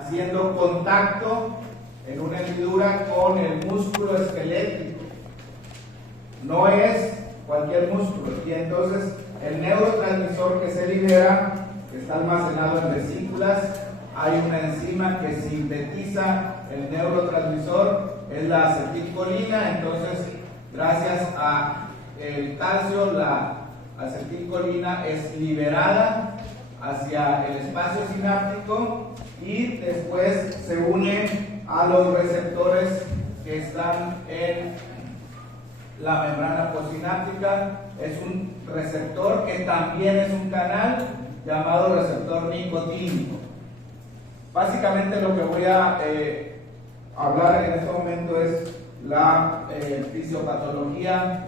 haciendo contacto en una hendidura con el músculo esquelético. No es cualquier músculo. Y entonces el neurotransmisor que se libera, que está almacenado en vesículas, hay una enzima que sintetiza el neurotransmisor, es la acetilcolina. Entonces, gracias a el calcio, la acetilcolina es liberada hacia el espacio sináptico y después se une a los receptores que están en la membrana postsináptica. Es un receptor que también es un canal llamado receptor nicotínico. Básicamente lo que voy a hablar en este momento es la fisiopatología,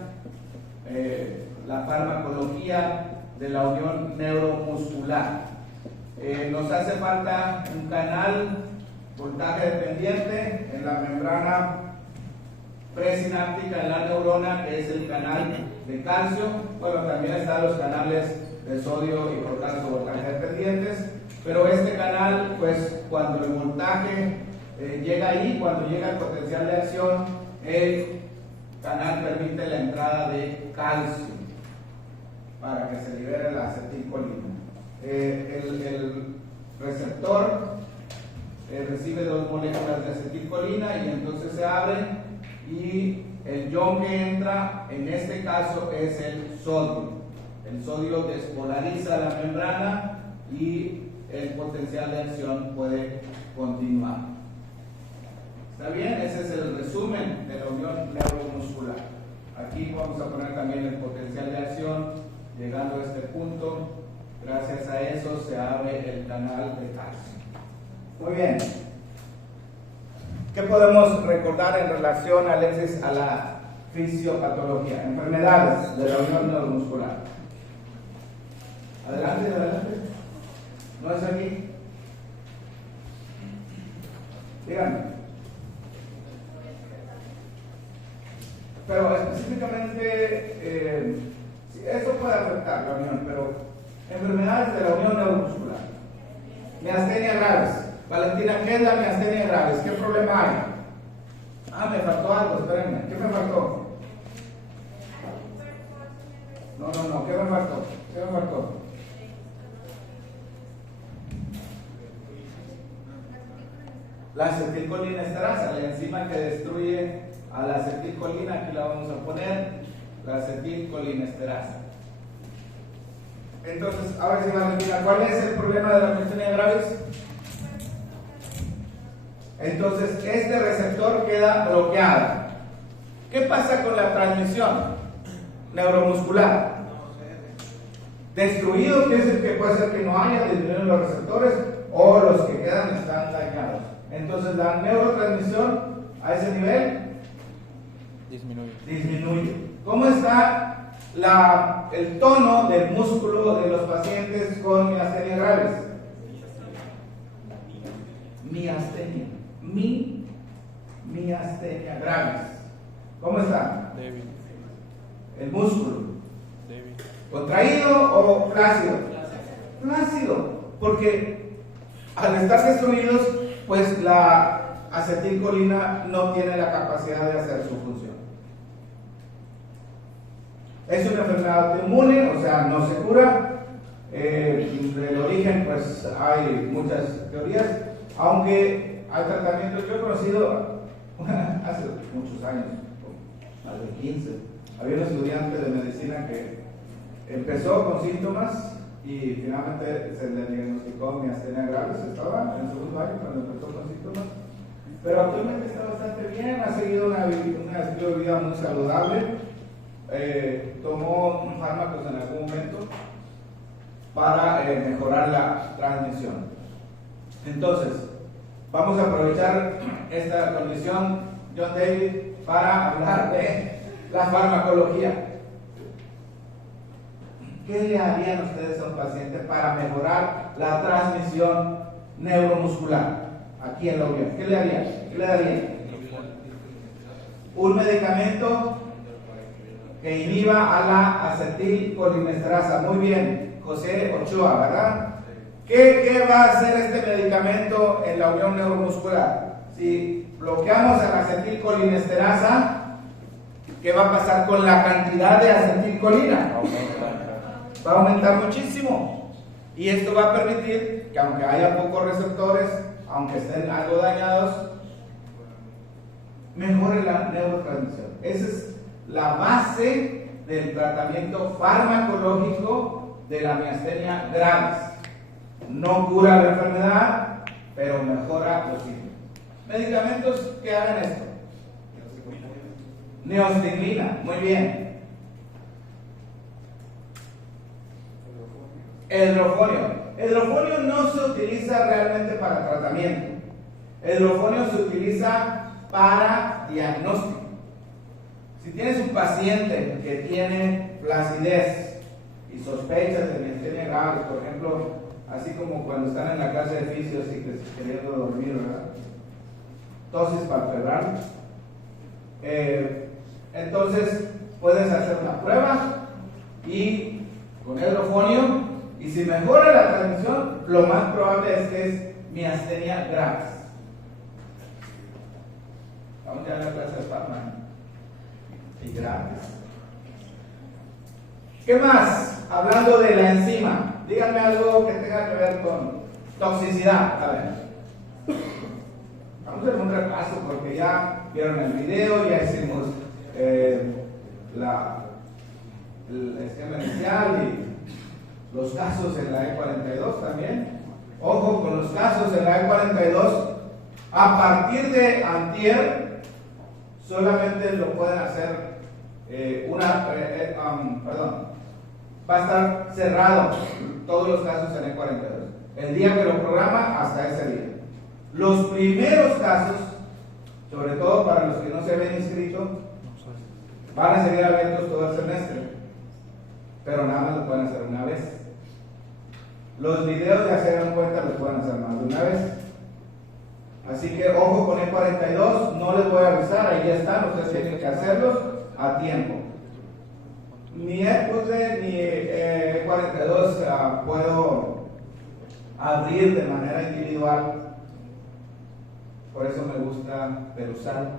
la farmacología de la unión neuromuscular. Nos hace falta un canal voltaje dependiente en la membrana presináptica en la neurona, que es el canal de calcio. Bueno, también están los canales de sodio y potasio voltaje dependientes, pero este canal, pues cuando el voltaje llega ahí, cuando llega el potencial de acción, el canal permite la entrada de calcio para que se libere la acetilcolina. El receptor recibe 2 moléculas de acetilcolina y entonces se abre, y el ion que entra en este caso es el sodio. El sodio despolariza la membrana y el potencial de acción puede continuar. ¿Está bien? Ese es el resumen de la unión neuromuscular. Aquí vamos a poner también el potencial de acción. Llegando a este punto, gracias a eso se abre el canal de calcio. Muy bien. ¿Qué podemos recordar en relación, Alexis, a la fisiopatología? Enfermedades de la unión neuromuscular. Adelante, adelante. ¿No es aquí? Díganme. Pero específicamente, eso puede afectar la unión, pero enfermedades de la unión neuromuscular. Miastenia gravis. Valentina, ¿qué es la miastenia gravis? ¿Qué problema hay? Ah, me faltó algo, espérenme. ¿Qué me faltó? No, ¿qué me faltó? ¿Qué me faltó? La acetilcolinesterasa, la enzima que destruye a la acetilcolina, aquí la vamos a poner, la acetilcolinesterasa. Entonces, ahora sí, Valentina, ¿cuál es el problema de la miastenia gravis? Entonces, este receptor queda bloqueado. ¿Qué pasa con la transmisión neuromuscular? Destruido, que es el que puede ser que no haya, disminuyen los receptores, o los que quedan están dañados. Entonces, la neurotransmisión a ese nivel disminuye. ¿Cómo está el tono del músculo de los pacientes con miastenia gravis? Miastenia gravis. ¿Cómo está? Débil. El músculo. Débil. ¿Contraído o flácido? Flácido, porque al estar destruidos, pues la acetilcolina no tiene la capacidad de hacer su función. Es una enfermedad autoinmune, o sea, no se cura. Del origen, pues hay muchas teorías, aunque hay tratamientos. Yo he conocido hace muchos años, más de 15, había un estudiante de medicina que empezó con síntomas y finalmente se le diagnosticó miastenia gravis. Estaba en el segundo año cuando empezó con síntomas, pero actualmente está bastante bien, ha seguido un estilo de vida muy saludable. Tomó fármacos en algún momento para mejorar la transmisión. Entonces, vamos a aprovechar esta condición, John David, para hablar de la farmacología. ¿Qué le harían ustedes a un paciente para mejorar la transmisión neuromuscular aquí en la unión? ¿Qué le harían? ¿Qué le darían? Un medicamento que inhiba a la acetilcolinesterasa. Muy bien, José Ochoa, ¿verdad? ¿Qué va a hacer este medicamento en la unión neuromuscular? Si bloqueamos a la acetilcolinesterasa, ¿qué va a pasar con la cantidad de acetilcolina? Va a aumentar muchísimo. Y esto va a permitir que, aunque haya pocos receptores, aunque estén algo dañados, mejore la neurotransmisión. Esa es la base del tratamiento farmacológico de la miastenia gravis. No cura la enfermedad, pero mejora los síntomas. Medicamentos que hagan esto. Neostigmina, muy bien. Hidrofonio no se utiliza realmente para tratamiento. Hidrofonio se utiliza para diagnóstico. Si tienes un paciente que tiene flacidez y sospechas de miastenia gravis, por ejemplo, así como cuando están en la clase de fisios y que queriendo dormir, ¿verdad? Tosis palpebral. Entonces puedes hacer una prueba y con hidrofonio, y si mejora la transmisión, lo más probable es que es miastenia gravis. Vamos ya a la clase de farma y gravis. ¿Qué más? Hablando de la enzima, díganme algo que tenga que ver con toxicidad. A ver, vamos a hacer un repaso porque ya vieron el video, ya hicimos el esquema inicial y los casos en la E42 también. Ojo con los casos en la E42. A partir de antier solamente lo pueden hacer va a estar cerrado todos los casos en E42. El día que lo programa, hasta ese día. Los primeros casos, sobre todo para los que no se ven inscritos, van a seguir abiertos todo el semestre, pero nada más lo pueden hacer una vez. Los videos, ya se dan cuenta, los pueden hacer más de una vez. Así que ojo con E42, no les voy a avisar, ahí ya están, ustedes tienen que hacerlos a tiempo. Ni E ni E42 puedo abrir de manera individual, por eso me gusta Perusal.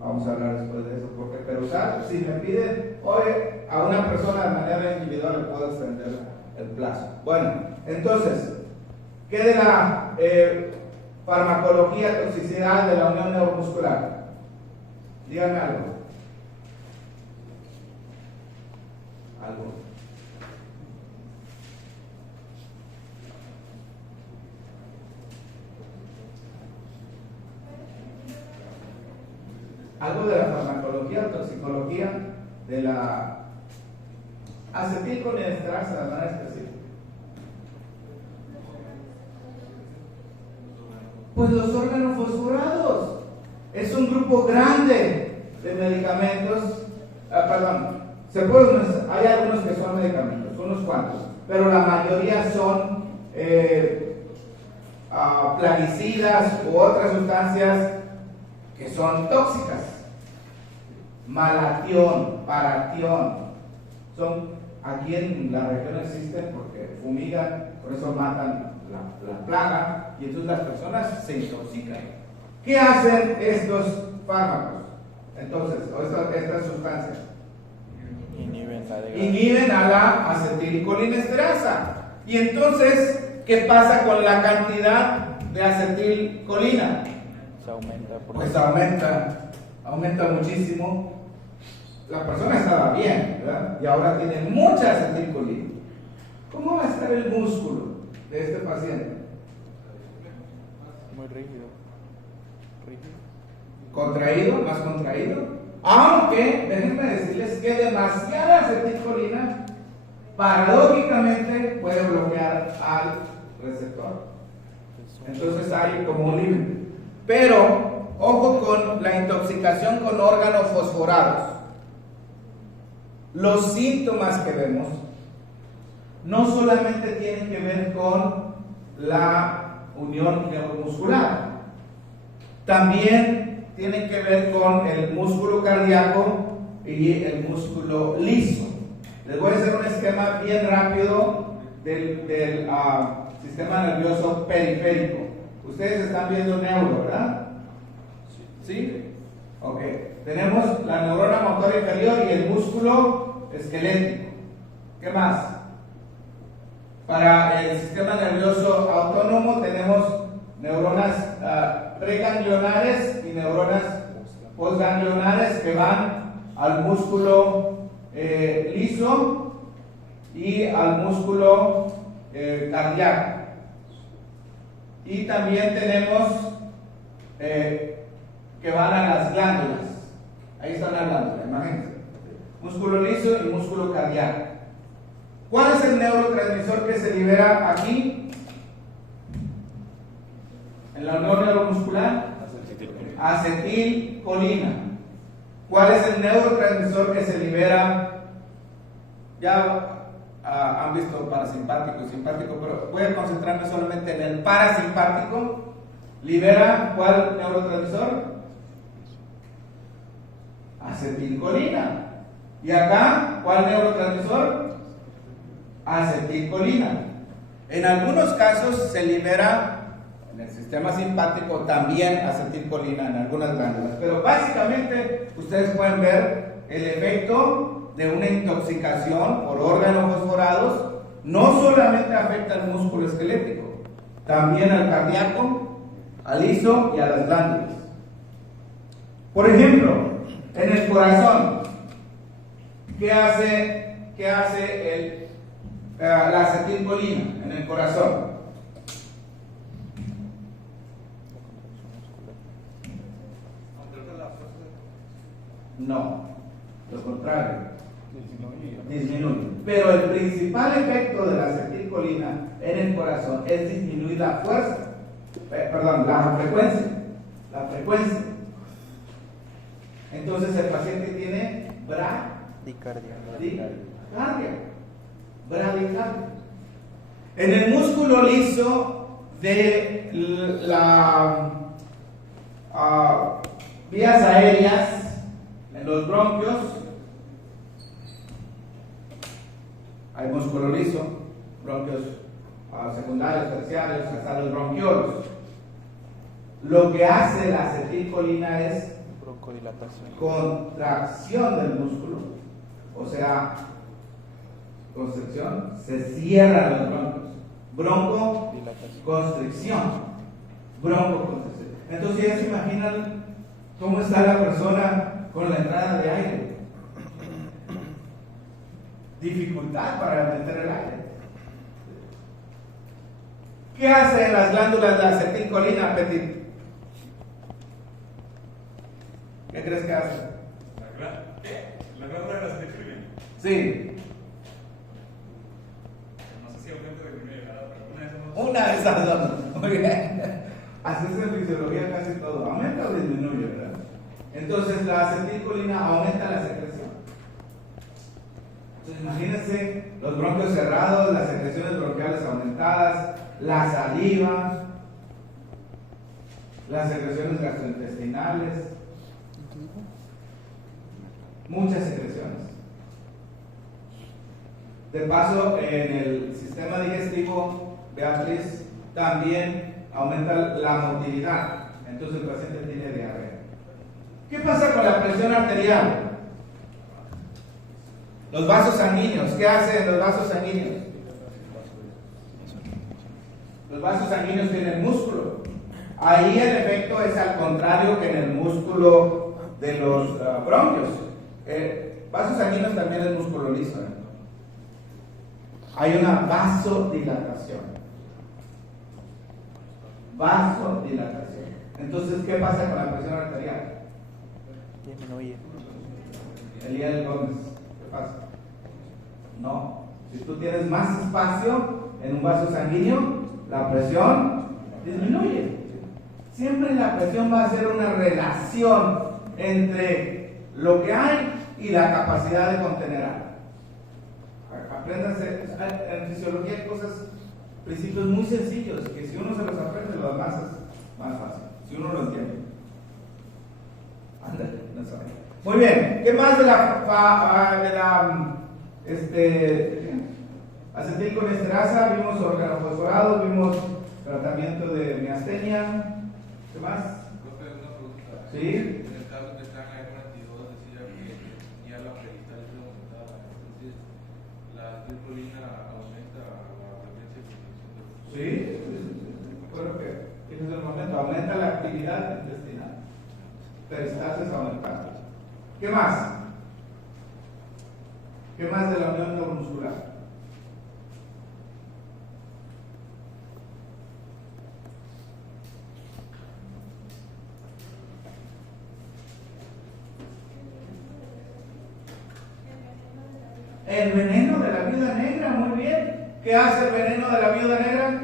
Vamos a hablar después de eso, porque Perusal, si me piden, oye, a una persona de manera individual le puedo extender el plazo. Bueno, entonces, ¿qué de la farmacología, toxicidad de la unión neuromuscular? Díganme algo. Algo de la farmacología, toxicología de la acetilcolinesterasa de manera específica. Pues los órganos fosforados es un grupo grande de medicamentos. Hay algunos que son medicamentos, unos cuantos, pero la mayoría son plaguicidas u otras sustancias que son tóxicas. Malatión, paratión, aquí en la región existen porque fumigan, por eso matan la plaga y entonces las personas se intoxican. ¿Qué hacen estos fármacos? Entonces, estas sustancias inhiben a la acetilcolinesterasa. Y entonces, ¿qué pasa con la cantidad de acetilcolina? Pues aumenta muchísimo. La persona estaba bien, ¿verdad? Y ahora tiene mucha acetilcolina. ¿Cómo va a estar el músculo de este paciente? Muy rígido. Contraído, más contraído. Aunque, déjenme decirles que demasiada acetilcolina paradójicamente puede bloquear al receptor. Entonces hay como un límite. Pero, ojo con la intoxicación con órganos fosforados. Los síntomas que vemos no solamente tienen que ver con la unión neuromuscular, también tienen que ver con el músculo cardíaco y el músculo liso. Les voy a hacer un esquema bien rápido del sistema nervioso periférico. Ustedes están viendo neuro, ¿verdad? ¿Sí? Ok. Tenemos la neurona motora inferior y el músculo esquelético. ¿Qué más? Para el sistema nervioso autónomo tenemos neuronas preganglionares y neuronas postganglionares que van al músculo liso y al músculo cardíaco. Y también tenemos que van a las glándulas. Ahí están las glándulas, imagínense. Músculo liso y músculo cardíaco. ¿Cuál es el neurotransmisor que se libera aquí? En la unión neuromuscular. Acetilcolina. ¿Cuál es el neurotransmisor que se libera? Ya han visto parasimpático y simpático, pero voy a concentrarme solamente en el parasimpático. ¿Libera cuál neurotransmisor? Acetilcolina. ¿Y acá cuál neurotransmisor? Acetilcolina. En algunos casos se libera en el sistema simpático también acetilcolina en algunas glándulas, pero básicamente ustedes pueden ver el efecto de una intoxicación por órganos fosforados. No solamente afecta al músculo esquelético, también al cardíaco, al liso y a las glándulas. Por ejemplo, en el corazón, ¿qué hace la acetilcolina en el corazón? No, lo contrario, disminuye. Pero el principal efecto de la acetilcolina en el corazón es disminuir la fuerza, la frecuencia. Entonces el paciente tiene bradicardia. En el músculo liso de las vías aéreas, en los bronquios, hay músculo liso, bronquios secundarios, terciarios, hasta los bronquiolos. Lo que hace la acetilcolina es contracción del músculo, o sea, constricción, se cierran los bronquios, broncoconstricción. Entonces ya se imaginan cómo está la persona con la entrada de aire, dificultad para meter el aire. ¿Qué hace en las glándulas la acetilcolina, Petit? ¿Qué crees que hace? ¿La glándula de la acetilcolina? Sí. No sé si aumenta o disminuye, pero una de esas dos. Muy bien. Así es en fisiología casi todo. ¿Aumenta o disminuye, verdad? Entonces la acetilcolina aumenta la secreción. Entonces imagínense los bronquios cerrados, las secreciones bronquiales aumentadas, la saliva, las secreciones gastrointestinales, muchas secreciones. De paso, en el sistema digestivo, Beatriz, también aumenta la motilidad. Entonces el paciente tiene diarrea. ¿Qué pasa con la presión arterial? Los vasos sanguíneos. ¿Qué hacen los vasos sanguíneos? Los vasos sanguíneos tienen músculo. Ahí el efecto es al contrario que en el músculo de los bronquios. Vasos sanguíneos también es músculo liso. Hay una vasodilatación. Entonces, ¿qué pasa con la presión arterial? Disminuye. Elías Gómez, ¿qué pasa? No. Si tú tienes más espacio en un vaso sanguíneo, la presión disminuye. Siempre la presión va a ser una relación entre lo que hay y la capacidad de contener algo. Apréndanse, en fisiología hay cosas, principios muy sencillos, que si uno se los aprende, lo demás es más fácil, si uno lo entiende. Ándale, no sabe. Muy bien, ¿qué más de Acetilcolesterasa, vimos organofosforados, vimos tratamiento de miastenia. ¿Qué más? Profe, una pregunta. Sí. En el caso de TANA-F92 decía que tenía la peristalsis aumentada, entonces la acetilcolina aumenta la frecuencia de producción de glucosa. Sí. Bueno, que ese es el momento, aumenta la actividad intestinal. Peristalsis aumentada. ¿Qué más? ¿Qué más de la unión neuromuscular? El veneno de la viuda negra, muy bien. ¿Qué hace el veneno de la viuda negra?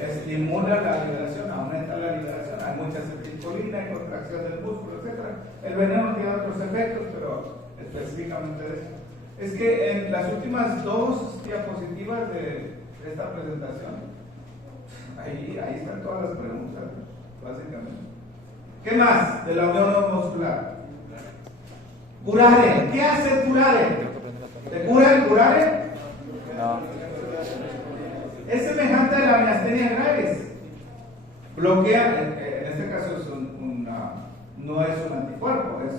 Estimula la liberación, aumenta la liberación. Hay mucha acetilcolina, contracción del músculo, etc. El veneno tiene otros efectos, pero específicamente de eso. Es que en las últimas dos diapositivas de esta presentación, ahí están todas las preguntas, básicamente. ¿Qué más de la unión neuromuscular? Curare. ¿Qué hace el curare? ¿Te cura el curare? No. Es semejante a la miastenia gravis. Bloquea, en este caso es no es un anticuerpo, es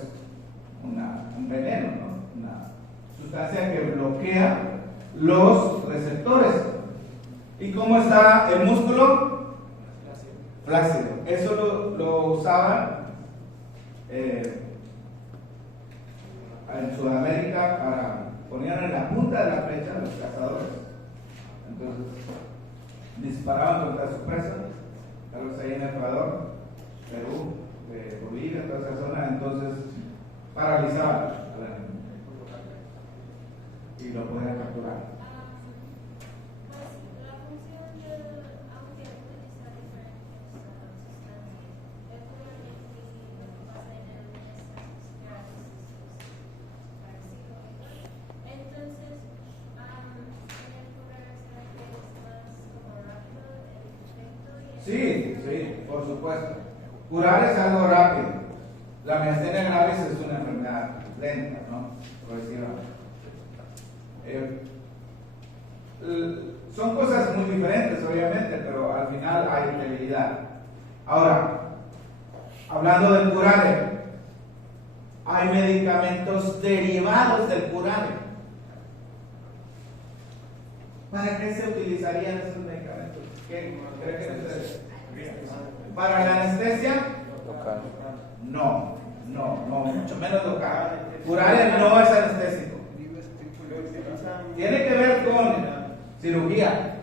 un veneno, ¿no? Una sustancia que bloquea los receptores. ¿Y cómo está el músculo? Flácido. Eso lo usaban en Sudamérica ponían en la punta de la flecha los cazadores. Entonces disparaban contra su presa, tal vez ahí en Ecuador, Perú, Bolivia, toda esa zona, entonces paralizaban al enemigo y lo podían capturar. La función del aunque utiliza diferentes sustancias, es puramente lo que pasa en el gases parecido. Entonces, en el curar será que es más como rápido el efecto y Sí, por supuesto. Curar es algo rápido. La miastenia gravis es una enfermedad lenta, ¿no? Progresivamente. Son cosas muy diferentes, obviamente, pero al final hay debilidad. Ahora, hablando del curare, hay medicamentos derivados del curare. ¿Para qué se utilizarían estos medicamentos? ¿Qué creen ustedes? ¿Para la anestesia? Local. No, mucho menos local. Curare no es anestésico. Tiene que ver con cirugía.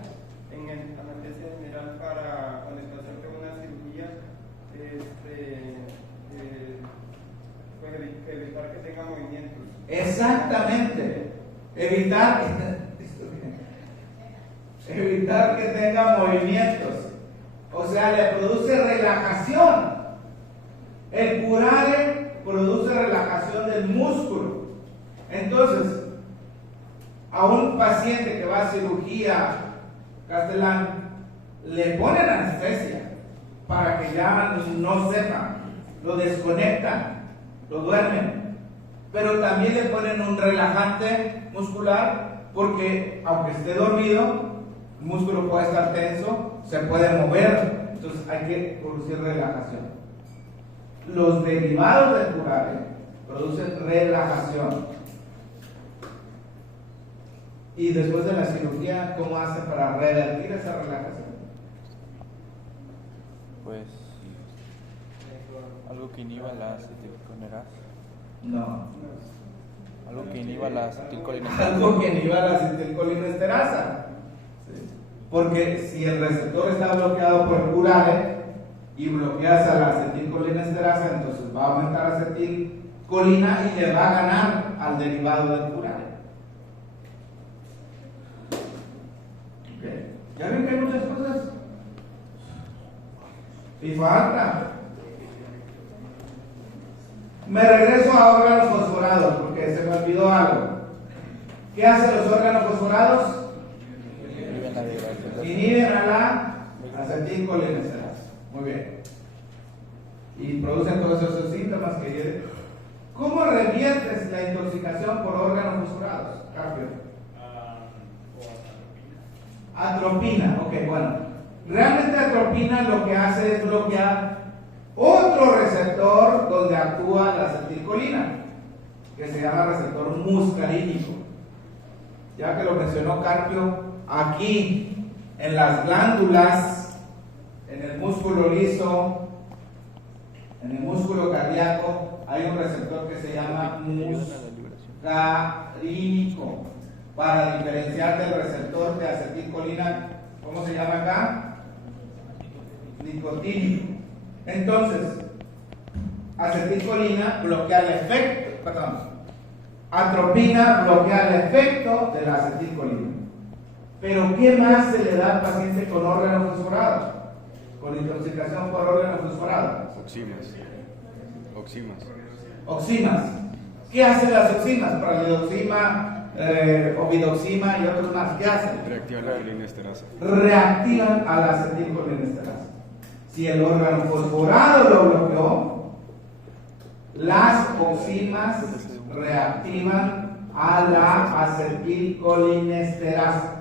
En anestesia general para cuando está cerca de una cirugía, pues evitar que tenga movimientos. Exactamente. Evitar que tenga movimientos. O sea, le produce relajación. El curare produce relajación del músculo. Entonces, a un paciente que va a cirugía, Castellán, le ponen anestesia para que ya no sepa, lo desconectan, lo duermen, pero también le ponen un relajante muscular porque aunque esté dormido, el músculo puede estar tenso, se puede mover, entonces hay que producir relajación. Los derivados del curare producen relajación. Y después de la cirugía, ¿cómo hacen para revertir esa relajación? Pues algo que inhiba la acetilcolinasa. No. Algo que inhiba la acetilcolinasa. Algo que inhiba la acetilcolinesterasa. ¿Sí? Porque si el receptor está bloqueado por el curare y bloqueas a la acetilcolinesterasa, entonces va a aumentar la acetilcolina y le va a ganar al derivado del curare. ¿Okay? ¿Ya ven que hay muchas cosas? Y falta. Me regreso a órganos fosforados porque se me olvidó algo. ¿Qué hacen los órganos fosforados? Inhiben la degradación. Inhiben a la acetilcolinesterasa. Muy bien. Y producen todos esos síntomas que ya. ¿Cómo reviertes la intoxicación por órganos fosforados? Rápido. Atropina, ok, bueno. Realmente atropina lo que hace es bloquear otro receptor donde actúa la acetilcolina, que se llama receptor muscarínico. Ya que lo mencionó Carpio, aquí en las glándulas, en el músculo liso, en el músculo cardíaco, hay un receptor que se llama muscarínico, para diferenciar del receptor de acetilcolina. ¿Cómo se llama acá? Nicotínico. Entonces, acetilcolina bloquea el efecto, atropina bloquea el efecto de la acetilcolina. Pero ¿qué más se le da al paciente con órgano fosforado? Con intoxicación por órgano fosforado. Oximas. ¿Qué hacen las oximas? Pralidoxima, ovidoxima y otros más. ¿Qué hacen? Reactivan la colinesterasa. Reactivan a la acetilcolinesterasa. Si el órgano fosforado lo bloqueó, las oximas reactivan a la acetilcolinesterasa.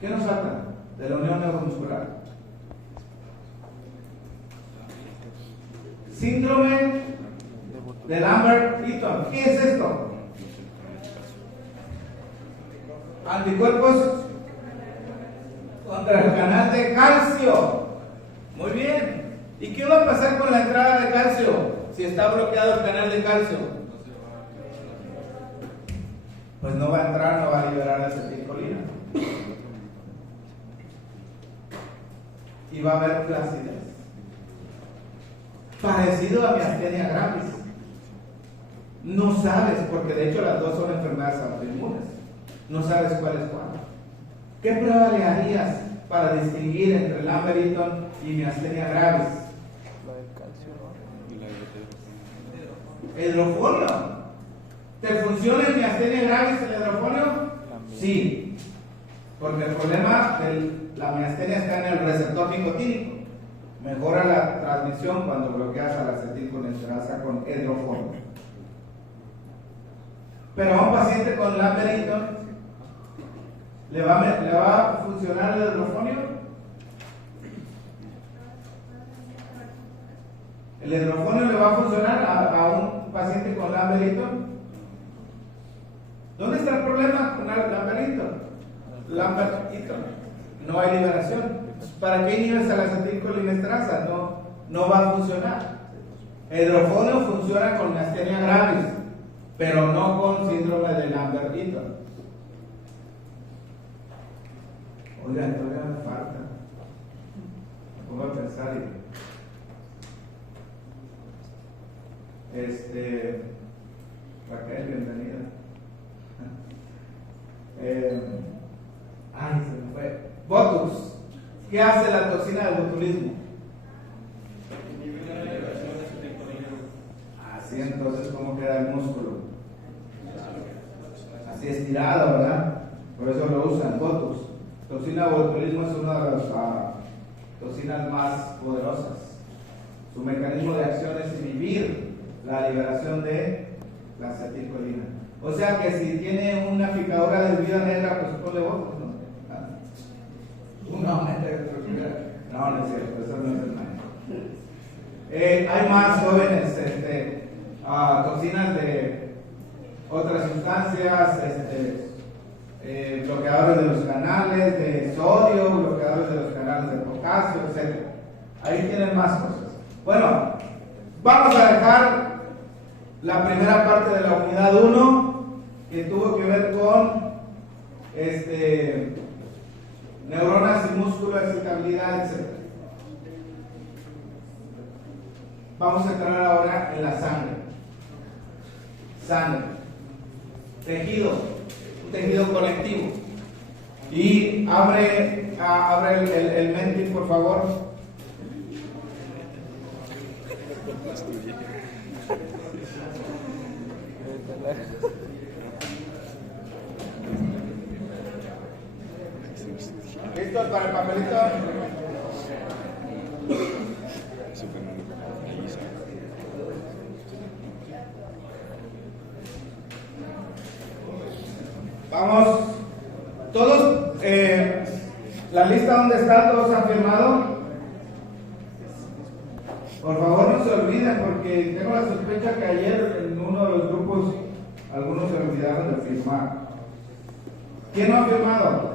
¿Qué nos falta de la unión neuromuscular? Síndrome de Lambert-Eaton. ¿Qué es esto? Anticuerpos contra el canal de calcio. Muy bien. ¿Y qué va a pasar con la entrada de calcio si está bloqueado el canal de calcio? Pues no va a entrar, no va a liberar la acetilcolina. Y va a haber flacidez. Parecido a miastenia gravis. No sabes, porque de hecho las dos son enfermedades autoinmunes. No sabes cuál es cuál. ¿Qué prueba le harías para distinguir entre Lambert-Eaton y miastenia gravis? La del calcio, ¿no? Hidrofonio. ¿Te funciona el miastenia gravis el hidrofonio? También. Sí, porque el problema de la miastenia está en el receptor nicotínico. Mejora la transmisión cuando bloqueas a la acetilcolinesterasa con hidrofonio. Pero a un paciente con Lambert-Eaton, ¿le va a funcionar el hidrofonio? ¿El hidrofonio le va a funcionar a un paciente con Lambert-Eaton? ¿Dónde está el problema con Lambert-Eaton? No hay liberación. ¿Para qué inhibes a la acetilcolinesterasa? No va a funcionar. El hidrofonio funciona con miastenia gravis, pero no con síndrome de Lambert-Eaton. Oigan, todavía me falta. Me pongo a pensar Raquel, bienvenida. Se me fue. Botox. ¿Qué hace la toxina del botulismo? Así entonces, ¿cómo queda el músculo? Así estirado, ¿verdad? Por eso lo usan, Botox. Toxina del botulismo es una de las toxinas más poderosas. Su mecanismo de acción es inhibir la liberación de la acetilcolina. O sea que si tiene una picadura de vida negra, pues ponle Botox, ¿no? No es cierto, eso no es el manejo. Hay más jóvenes, toxinas de otras sustancias, bloqueadores de los canales de sodio, bloqueadores de los canales de potasio, etc. Ahí tienen más cosas. Bueno, vamos a dejar la primera parte de la unidad 1, que tuvo que ver con neuronas y músculo, excitabilidad, etc. Vamos a entrar ahora en la sangre. Sangre. Tejido. Un tejido conectivo. Y abre el Menti, por favor. ¿Listos para el papelito? Vamos, todos, la lista donde está, todos han firmado. Por favor no se olviden porque tengo la sospecha que ayer en uno de los grupos algunos se olvidaron de firmar. ¿Quién no ha firmado?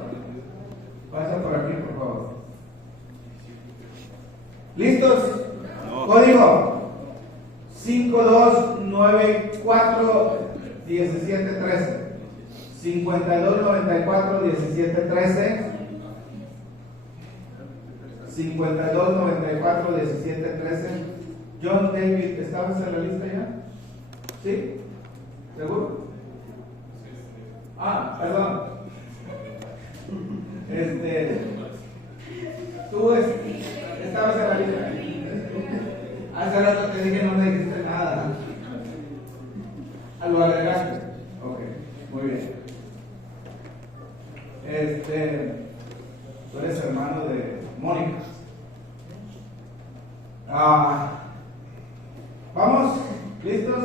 Pasa por aquí, por favor. ¿Listos? Código 5294-1713. 5294-1713. 5294-1713. John David, ¿estabas en la lista ya? ¿Sí? ¿Seguro? Ah, perdón. Tú estabas en la lista. Hace rato te dije no me dijiste nada. ¿Lo agregaste? Ok, muy bien. Tú eres hermano de Mónica. ¿Vamos? ¿Listos?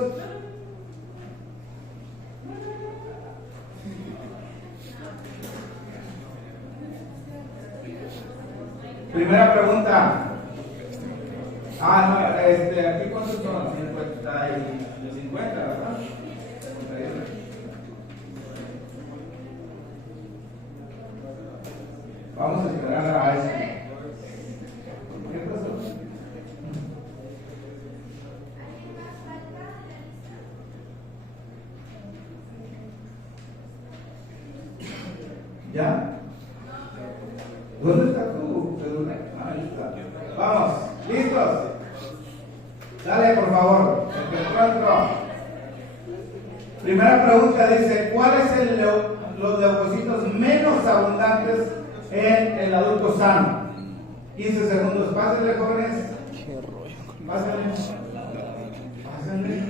Primera pregunta. Aquí cuántos son? 50, ¿verdad? Vamos a esperar a eso. ¿Qué pasó? ¿Ya? ¿Dónde está tu celular? Ahí está. Vamos, ¿listos? Dale, por favor. Primera pregunta dice, ¿cuáles son los leucocitos menos abundantes en el adulto sano? 15 segundos. Pásenle, jóvenes. Qué rollo. Pásenle. Pásenle.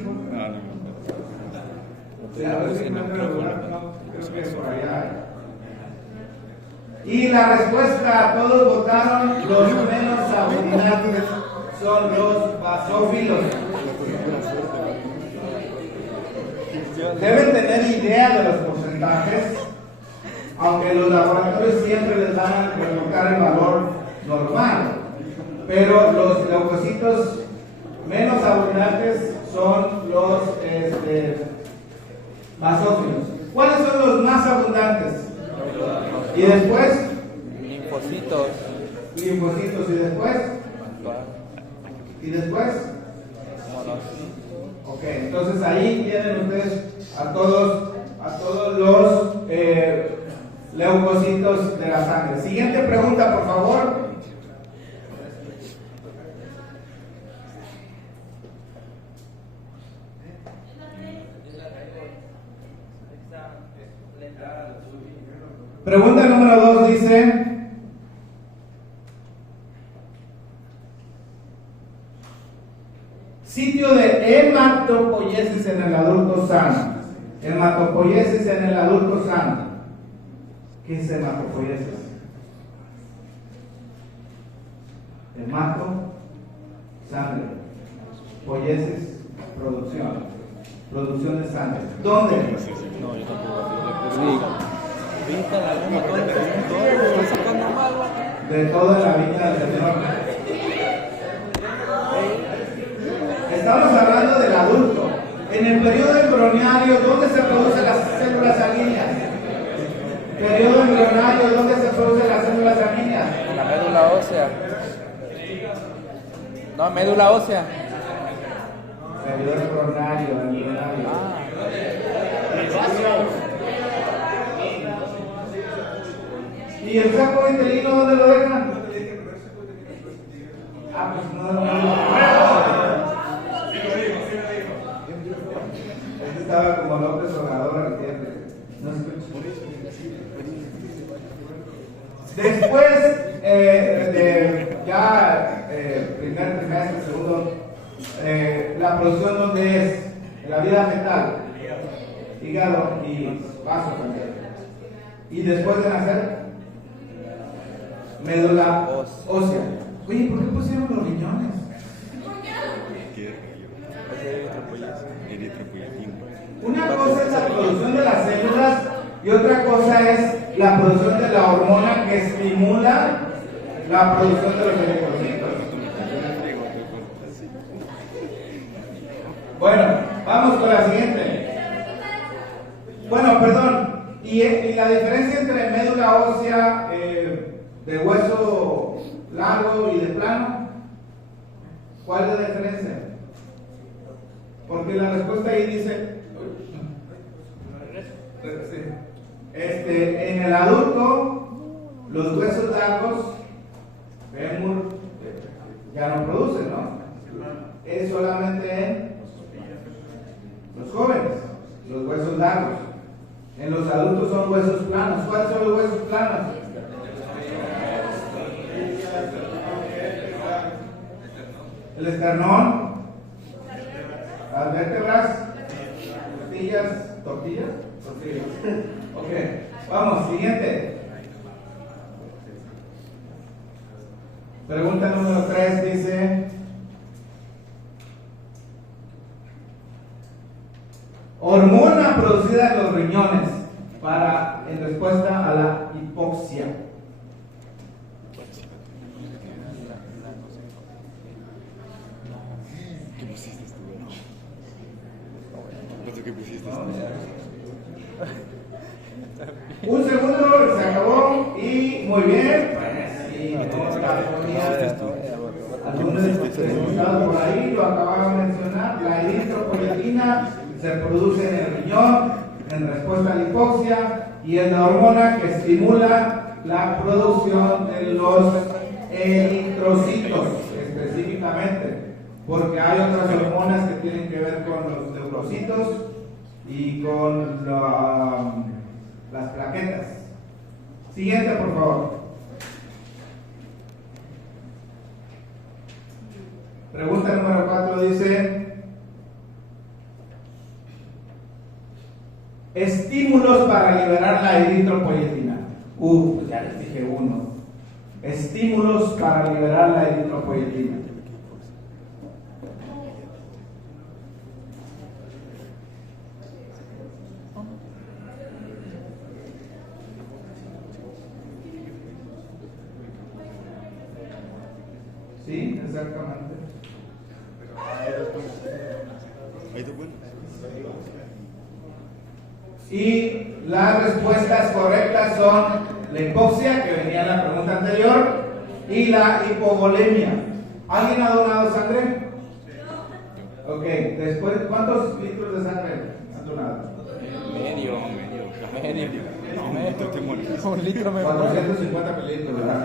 Sí, a ver si encuentran el lugar. No, creo que por allá hay. Y la respuesta, todos votaron, los menos abundantes son los basófilos. Deben tener idea de los porcentajes, aunque los laboratorios siempre les van a reportar el valor normal. Pero los leucocitos menos abundantes son los basófilos. ¿Cuáles son los más abundantes? Y después, Linfocitos. linfocitos. Y después, ok, entonces ahí tienen ustedes a todos los leucocitos de la sangre. Siguiente pregunta, por favor. Pregunta número 2 dice: sitio de hematopoiesis en el adulto sano. Hematopoiesis en el adulto sano. ¿Qué es hematopoiesis? Hemato, sangre. Poiesis, producción. Producción de sangre. ¿Dónde? No, yo tampoco. Sí. Viste la luna, todo el todo, está sacando mal. De todo en la viña del Señor. Estamos hablando del adulto. En el periodo embrionario, ¿dónde se producen las células sanguíneas? Periodo embrionario, ¿dónde se producen las células sanguíneas? En la médula ósea. No, médula ósea. Periodo embrionario. ¿Y el saco vitelino dónde lo dejan? Pues no. Este estaba como López Obrador, ¿entiendes? No escucho. Después primer trimestre, segundo, la producción donde es la vida fetal, hígado y vaso también. Y después de nacer, médula ósea. Oye, ¿por qué pusieron los riñones? Una cosa es la producción de las células Y otra cosa es la producción de la hormona que estimula la producción de los eritrocitos. Bueno, vamos con la siguiente. Bueno, perdón. Y la diferencia entre médula ósea de hueso largo y de plano, ¿cuál es la diferencia? Porque la respuesta ahí dice, en el adulto, los huesos largos, fémur, ya no producen, ¿no? Es solamente en los jóvenes, los huesos largos. En los adultos son huesos planos. ¿Cuáles son los huesos planos? El esternón, las vértebras, costillas, tortillas. Ok, vamos, siguiente. Pregunta número 3 dice: hormona producida en los riñones en respuesta a la hipoxia. ¿Qué pusiste tú? No sé qué pusiste. Un segundo, se acabó y muy bien. Sí, algunos de los presentados por ahí lo acababan de mencionar. La eritropoyetina se produce en el riñón en respuesta a la hipoxia y es la hormona que estimula la producción de los eritrocitos específicamente, porque hay otras hormonas que tienen que ver con los neurocitos y con las plaquetas. Siguiente, por favor. Pregunta número 4 dice: estímulos para liberar la eritropoyetina. Pues ya les dije uno. Estímulos para liberar la eritropoyetina. Sí, exactamente. Y las respuestas correctas son la hipoxia, que venía en la pregunta anterior, y la hipovolemia. ¿Alguien ha donado sangre? Ok, después, ¿cuántos litros de sangre han donado? Medio. Un litro me 450 mililitros, ¿verdad?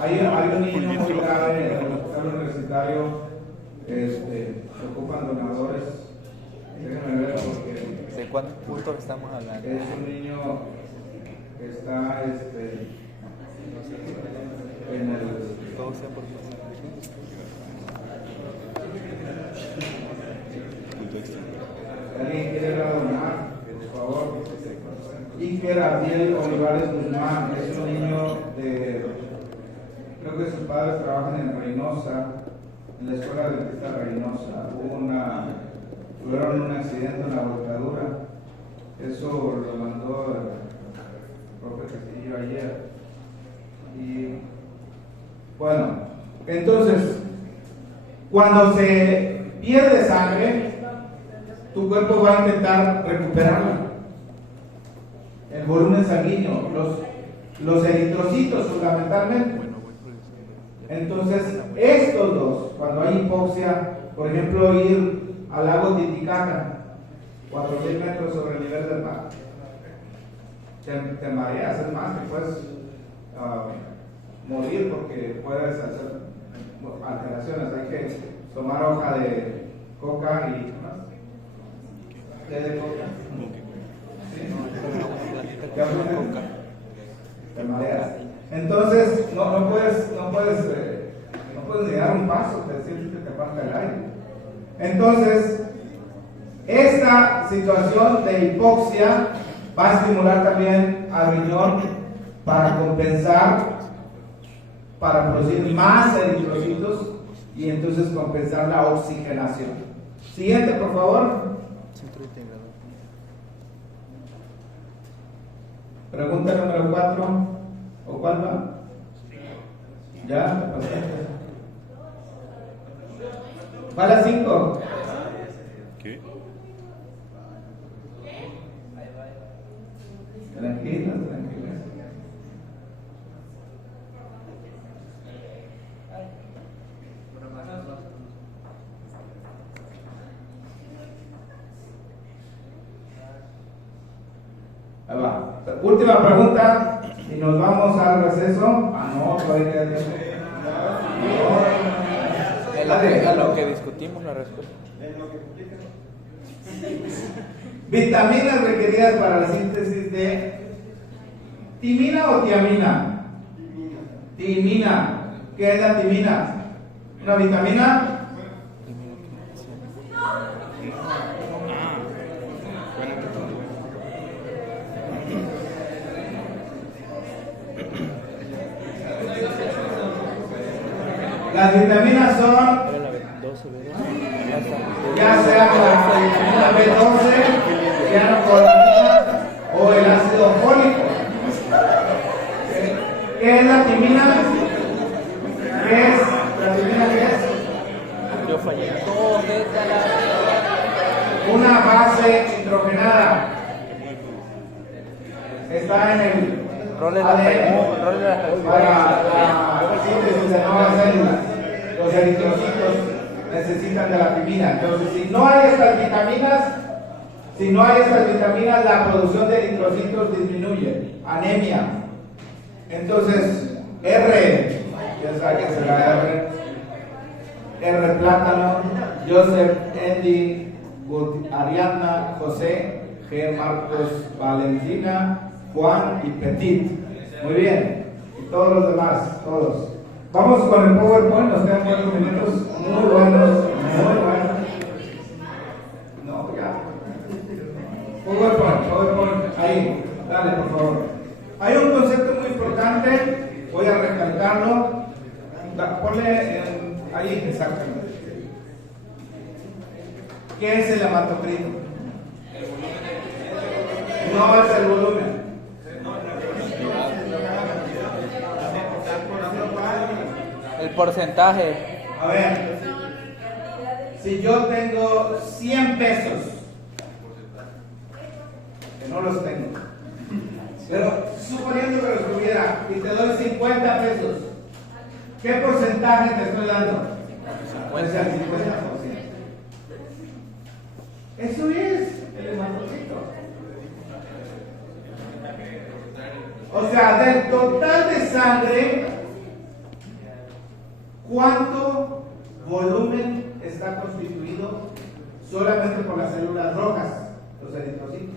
Hay un niño muy grave en el hospital universitario, ocupan donadores. Déjenme ver porque ¿de cuántos puntos estamos hablando? es un niño que está en el... Todo sea por ¿Alguien quiere donar? Por favor. Iker Abdiel Olivares Guzmán es un niño de... Creo que sus padres trabajan en Reynosa, en la escuela de Dentista Reynosa. Tuvieron un accidente en la volcadura. Eso lo mandó el profe Castillo ayer. Y bueno, entonces, cuando se pierde sangre, tu cuerpo va a intentar recuperarla. El volumen sanguíneo, los eritrocitos fundamentalmente. Entonces, estos dos, cuando hay hipoxia, por ejemplo, ir al lago Titicaca, 4.000 metros sobre el nivel del mar, te mareas, es más, te puedes morir porque puedes hacer alteraciones. Hay que tomar hoja de coca y té de coca. Te mareas. Entonces no puedes ni dar un paso, te sientes que te falta el aire. Entonces, esta situación de hipoxia va a estimular también al riñón para compensar, para producir más eritrocitos y entonces compensar la oxigenación. Siguiente, por favor. Centro integrador. Pregunta número 4. ¿O cuál va? ¿Ya? ¿Va a las 5? ¿Qué? Tranquilas, tranquilas. Ahí va. Última pregunta y nos vamos al receso. Ah, no, todavía queda tiempo. A lo que discutimos la respuesta. En lo que publica. Vitaminas requeridas para la síntesis de timina o tiamina. Timina. ¿Qué es la timina? ¿Una vitamina? Las vitaminas son ya sea la vitamina B12, cianocolamina o el ácido fólico. ¿Qué es la timina? ¿Qué es? ¿La timina qué es? Yo fallé. Una base hidrogenada. Está en el Rol de la ADN para la síntesis de nuevas células. Los eritrocitos necesitan de la timina. Entonces, si no hay estas vitaminas, la producción de eritrocitos disminuye. Anemia. Entonces, R, ya saben que será R plátano, Joseph, Andy, Ariadna, José, G. Marcos, Valentina, Juan y Petit. Muy bien. Y todos los demás, todos. Vamos con el PowerPoint, nos quedan 4 minutos. Muy buenos, muy buenos. No, ya. PowerPoint, ahí. Dale, por favor. Hay un concepto muy importante, voy a recalcarlo. Ponle ahí, exactamente. ¿Qué es el hematocrito? No es el volumen. El porcentaje. A ver, si yo tengo 100 pesos, que no los tengo, pero suponiendo que los tuviera y te doy 50 pesos, ¿qué porcentaje te estoy dando? Puede ser 50%. Eso es el hematocrito. O sea, del total de sangre, ¿cuánto volumen está constituido solamente por las células rojas, los eritrocitos?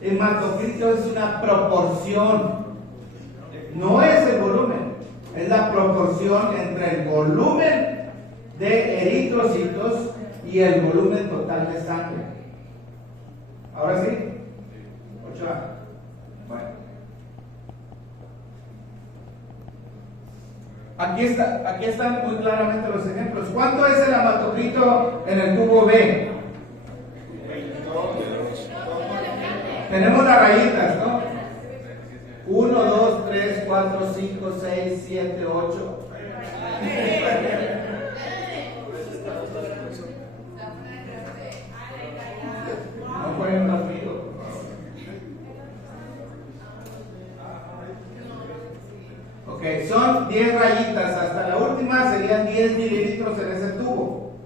El hematocrito es una proporción, no es el volumen, es la proporción entre el volumen de eritrocitos y el volumen total de sangre. ¿Ahora sí? 8A. Bueno. Aquí están muy claramente los ejemplos. ¿Cuánto es el hematocrito en el tubo B? Tenemos las rayitas, ¿no? 1, 2, 3, 4, 5, 6, 7, 8. No pueden conmigo. Ok, son 10 rayitas, hasta la última serían 10 mililitros en ese tubo.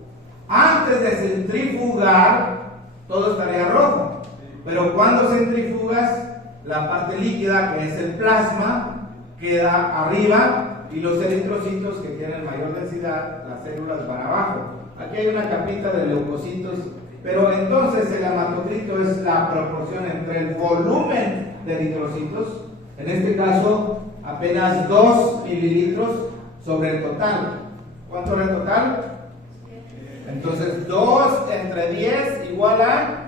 Antes de centrifugar, todo estaría rojo. Pero cuando centrifugas, la parte líquida, que es el plasma, queda arriba y los eritrocitos, que tienen mayor densidad, las células van abajo. Aquí hay una capita de leucocitos, pero entonces el hematocrito es la proporción entre el volumen de eritrocitos, en este caso apenas 2 mililitros sobre el total. ¿Cuánto era el total? Entonces 2 entre 10 igual a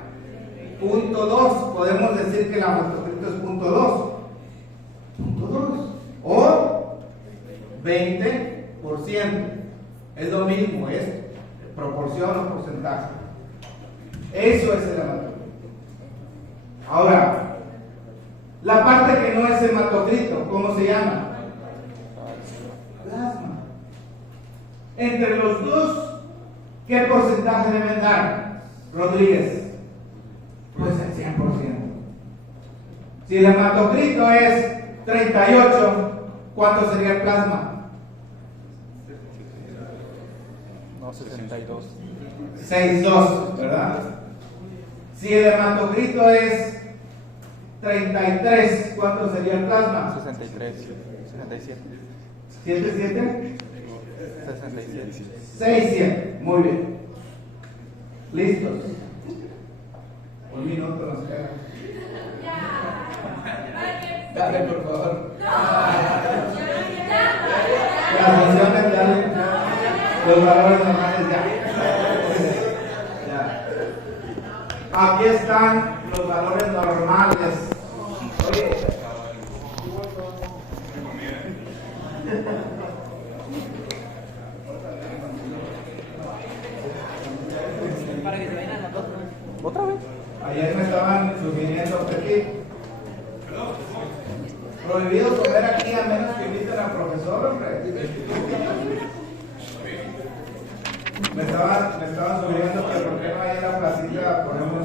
0.2. Podemos decir que el hematocrito es 0.2. 0.2 o 20%. Es lo mismo, es proporción o porcentaje. Eso es el hematocrito. Ahora, la parte que no es hematocrito, ¿cómo se llama? Plasma. Entre los dos, ¿qué porcentaje deben dar, Rodríguez? Pues el 100%. Si el hematocrito es 38, ¿cuánto sería el plasma? No, 62. 6,2, ¿verdad? Si el hematocrito es 33, ¿cuánto sería el plasma? 63. 67. ¿7,7? 67. 6,7. Muy bien. ¿Listos? Un minuto nos queda. Dale, por favor. Las funciones, dale. Los valores normales, ya. Aquí están los valores normales. Oye. ¿Otra vez? Ayer me estaban sugiriendo petit. Prohibido comer aquí a menos que inviten al profesor, hombre. Me estaban sugiriendo que por qué no hay en la placita ponemos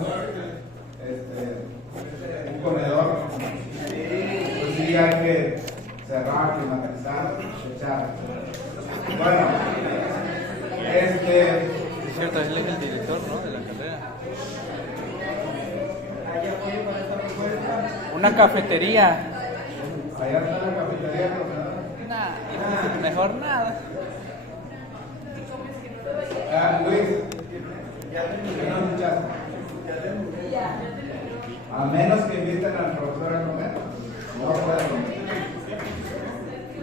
un comedor. Pues sí, hay que cerrar, climatizar, echar. Bueno, Es cierto, él es el director, ¿no? De la carrera. Una cafetería. allá está la cafetería, Nah, mejor nada. Luis, ¿qué no escuchaste? A menos que inviten al profesor a comer, no puede comer.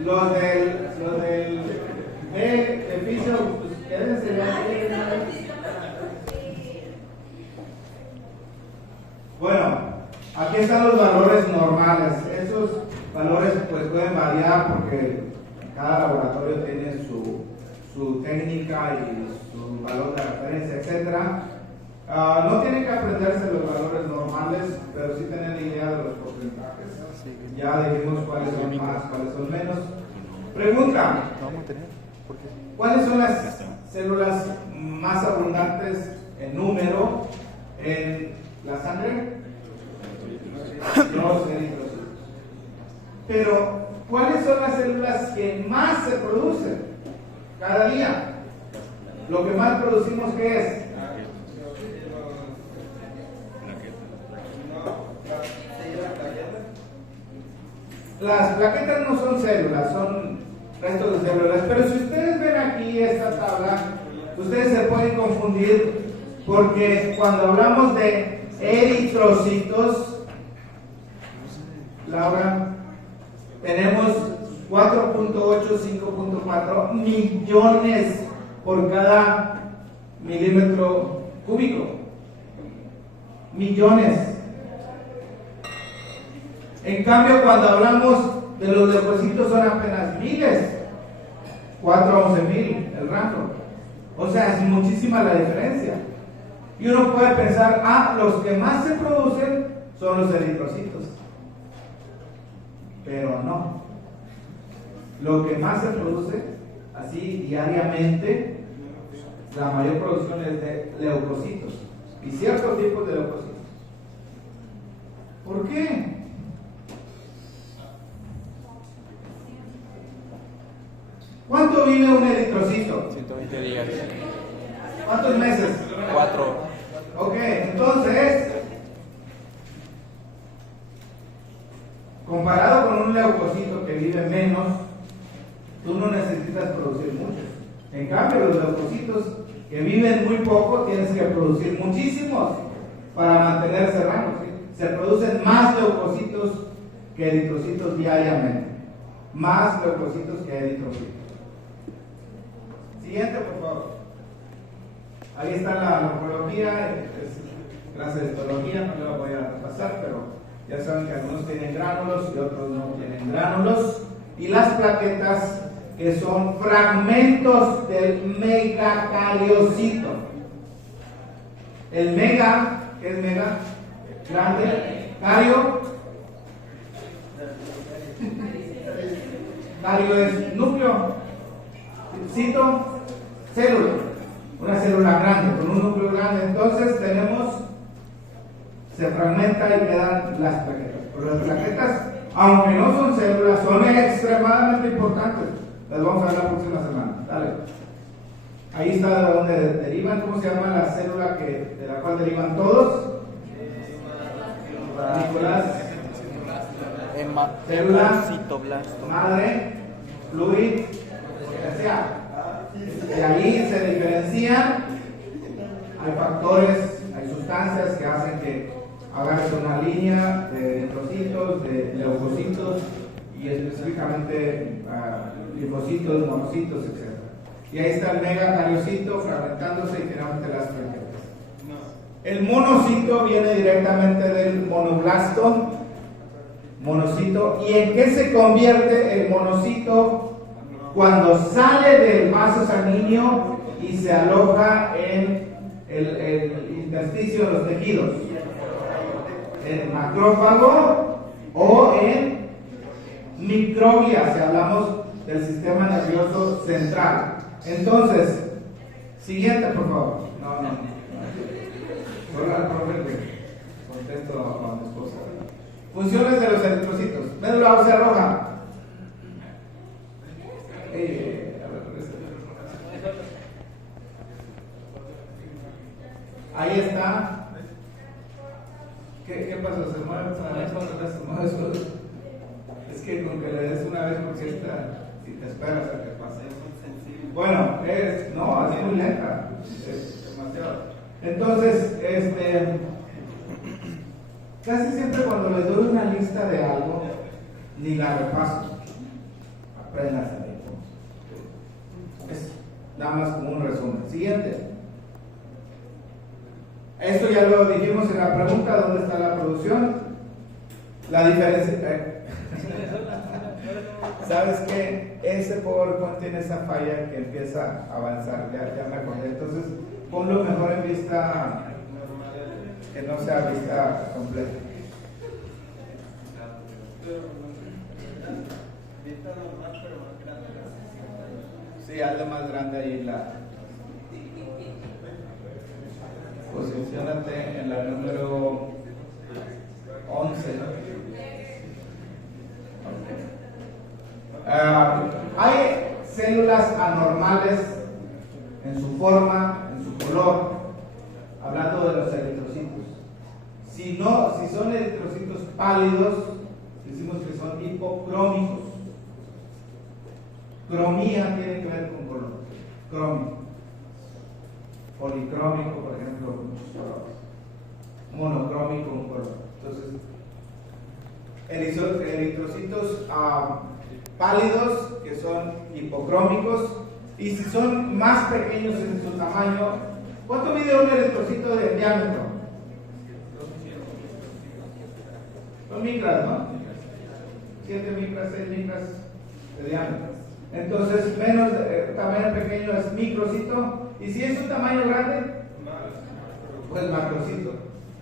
Los del edificio, pues quédense ya. Bueno, aquí están los valores normales. Esos valores pues pueden variar porque cada laboratorio tiene su técnica y su valor de referencia, etcétera. No tienen que aprenderse los valores normales, pero sí tener idea de los porcentajes. Ya dijimos cuáles son más, cuáles son menos. Pregunta: ¿cuáles son las células más abundantes en número en la sangre? Los eritrocitos. Pero, ¿cuáles son las células que más se producen cada día? Lo que más producimos, ¿qué es? Las plaquetas no son células, son restos de células. Pero si ustedes ven aquí esta tabla, ustedes se pueden confundir porque cuando hablamos de eritrocitos, Laura, tenemos 4.8, 5.4 millones por cada milímetro cúbico. Millones. En cambio, cuando hablamos de los leucocitos son apenas miles. 4 a 11,000 el rango. O sea, es muchísima la diferencia. Y uno puede pensar, los que más se producen son los eritrocitos. Pero no. Lo que más se produce, así diariamente, la mayor producción es de leucocitos. Y ciertos tipos de leucocitos. ¿Por qué? ¿Cuánto vive un eritrocito? 120 días. ¿Cuántos meses? 4. Ok, entonces, comparado con un leucocito que vive menos, tú no necesitas producir mucho. En cambio, los leucocitos que viven muy poco, tienes que producir muchísimos para mantener ese rango. ¿Sí? Se producen más leucocitos que eritrocitos diariamente. Más leucocitos que eritrocitos. Siguiente, por favor. Ahí está la morfología, clase de histología, no la voy a repasar, pero ya saben que algunos tienen gránulos y otros no tienen gránulos. Y las plaquetas, que son fragmentos del megacariocito. El mega, ¿qué es mega? Grande. Cario. Cario es núcleo. Cito, célula. Una célula grande, con un núcleo grande. Entonces se fragmenta y quedan las plaquetas. Pero las plaquetas, aunque no son células, son extremadamente importantes. Las vamos a ver la próxima semana. Dale. Ahí está de donde derivan. ¿Cómo se llama la célula de la cual derivan todos? Nicolás. Célula. Citoblasto. Madre. Fluid. De ahí se diferencian. Hay factores, hay sustancias que hacen que hagas una línea de eritrocitos, de leucocitos y específicamente linfocitos, monocitos, etc. Y ahí está el megacariocito fragmentándose y finalmente las plaquetas. El monocito viene directamente del monoblasto, monocito. ¿Y en qué se convierte el monocito? Cuando sale del vaso sanguíneo y se aloja en el intersticio de los tejidos, en macrófago o en microglia, si hablamos del sistema nervioso central. Entonces, siguiente por favor. No. Solo al profe que contesto a mi esposa. Funciones de los eritrocitos. Médula ósea roja. Ahí está. ¿Qué pasó? ¿Se mueve? Es que con que le des una vez porque si te esperas a que pase. Bueno, es muy lenta. Es demasiado. Entonces, casi siempre cuando les doy una lista de algo, ni la repaso. Apréndanse. Es nada más como un resumen. Siguiente. Esto ya lo dijimos en la pregunta, ¿dónde está la producción? La diferencia. ¿Sabes qué? Ese PowerPoint tiene esa falla que empieza a avanzar, ya me acordé. Entonces, ponlo mejor en vista, que no sea vista completa. Vista normal, pero más grande. Sí, algo más grande ahí en la. Posiciónate en la número 11. Hay células anormales en su forma, en su color, hablando de los eritrocitos. Si son eritrocitos pálidos, decimos que son hipocrómicos. Cromía tiene que ver con color. Cromio. Policrómico, por ejemplo, muchos colores. Monocrómico, un color. Entonces, eritrocitos pálidos, que son hipocrómicos, y si son más pequeños en su tamaño, ¿cuánto mide un eritrocito de diámetro? Son micras, ¿no? 7 micras, 6 micras de diámetro. Entonces, menos tamaño pequeño es microcito. Y si es un tamaño grande, pues macrocito.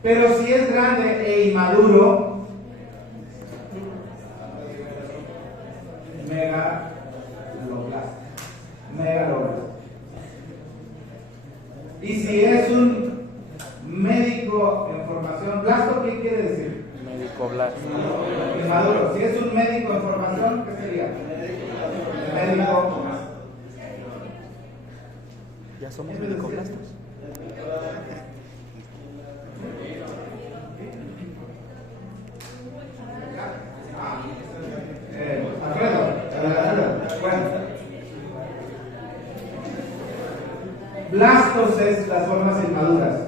Pero si es grande e inmaduro, megaloblasto. Y si es un médico en formación, blasto, ¿qué quiere decir? Médico blasto. Inmaduro. Si es un médico en formación, ¿qué sería? Médico. Ya somos medicoblastos. Bueno. Blastos es las formas inmaduras.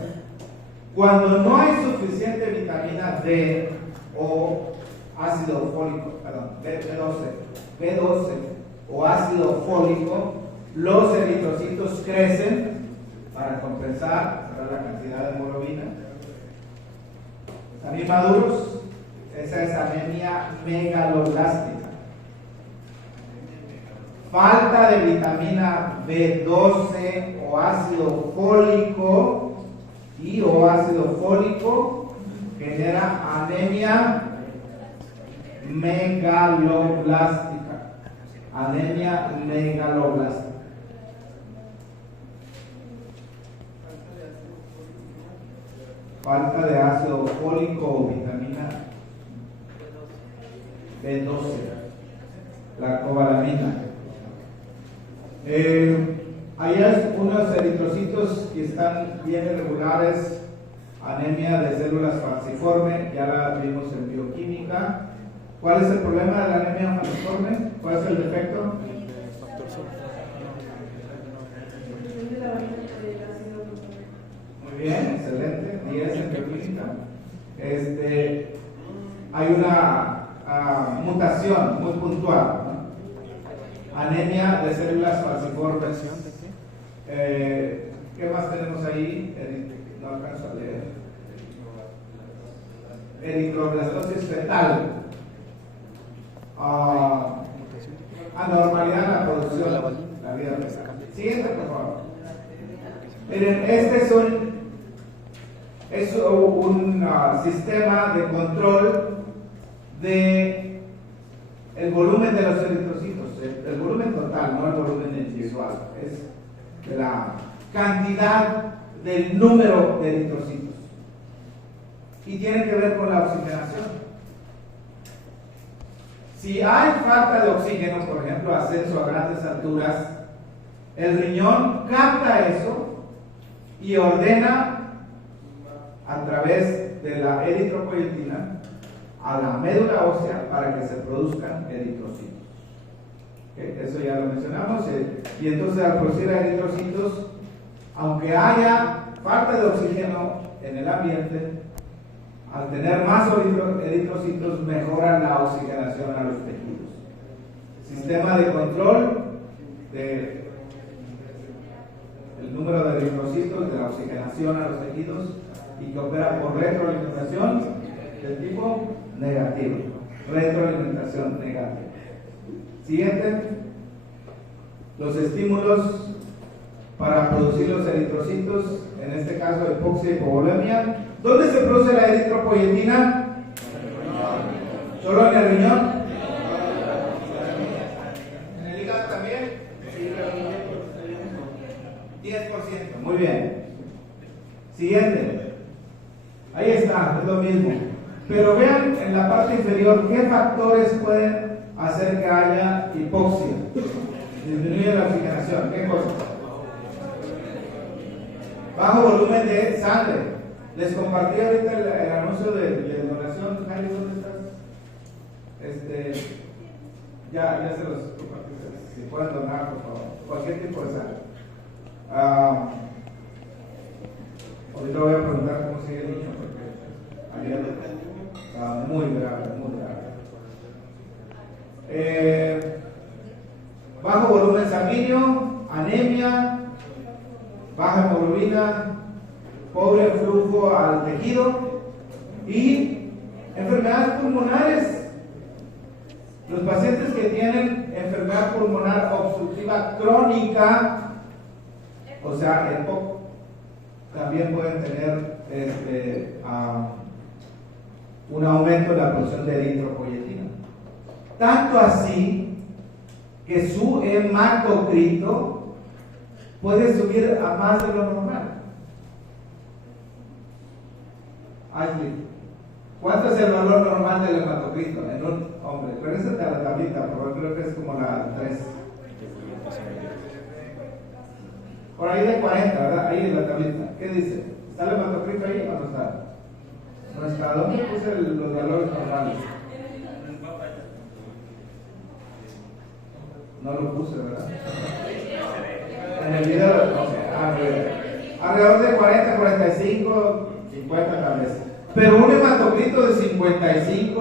Cuando no hay suficiente vitamina D o ácido fólico, perdón, B12 o ácido fólico, los eritrocitos crecen para compensar la cantidad de hemoglobina. Están inmaduros, esa es anemia megaloblástica. Falta de vitamina B12 o ácido fólico genera anemia megaloblástica. Anemia megaloblástica. Falta de ácido fólico o vitamina B12, la cobalamina. Hay unos eritrocitos que están bien irregulares, anemia de células falciforme, ya la vimos en bioquímica. ¿Cuál es el problema de la anemia falciforme? ¿Cuál es el defecto? Muy bien, excelente, 10 en bioquímica. Hay una mutación muy puntual, ¿no? Anemia de células falciformes. ¿Qué más tenemos ahí? No alcanzo a leer. Eritroblastosis fetal. Anormalidad en la producción. La vida fetal. Siguiente, por favor. Miren, este es un sistema de control de el volumen de los eritrocitos, el volumen total, no el volumen individual, es la cantidad del número de eritrocitos y tiene que ver con la oxigenación. Si hay falta de oxígeno, por ejemplo, ascenso a grandes alturas, el riñón capta eso y ordena a través de la eritropoyetina a la médula ósea para que se produzcan eritrocitos. Eso ya lo mencionamos. Y entonces al producir eritrocitos, aunque haya falta de oxígeno en el ambiente, al tener más eritrocitos mejoran la oxigenación a los tejidos. Sistema de control del número de eritrocitos, de la oxigenación a los tejidos, y que opera por retroalimentación del tipo negativo. Retroalimentación negativa. Siguiente. Los estímulos para producir los eritrocitos, en este caso hipoxia y hipovolemia. ¿Dónde se produce la eritropoyetina? ¿Solo en el riñón? ¿En el hígado también? 10%. Muy bien. Siguiente. Ahí está, es lo mismo. Pero vean en la parte inferior qué factores pueden hacer que haya hipoxia. Disminuye la oxigenación. ¿Qué cosa? Bajo volumen de sangre. Les compartí ahorita el anuncio de donación. Jaime, ¿dónde estás? Ya se los compartí. Si pueden donar, por favor. Cualquier tipo de sangre. Ahorita voy a preguntar cómo sigue el niño, porque ayer estaba muy grave, muy grave. Bajo volumen sanguíneo, anemia, baja hemoglobina, pobre flujo al tejido y enfermedades pulmonares. Los pacientes que tienen enfermedad pulmonar obstructiva crónica, o sea, EPOC, también pueden tener un aumento en la producción de eritropoyetina. Tanto así que su hematocrito puede subir a más de lo normal. Ashley, ¿cuánto es el valor normal del hematocrito en un hombre? Regrésate a la tablita, porque creo que es como la 3. Por ahí de 40, ¿verdad? Ahí en la tablita. ¿Qué dice? ¿Está el hematocrito ahí o no está? No está. ¿Dónde puse los valores normales? No lo puse, ¿verdad? En el video, alrededor de 40, 45, 50 tal vez. Pero un hematocrito de 55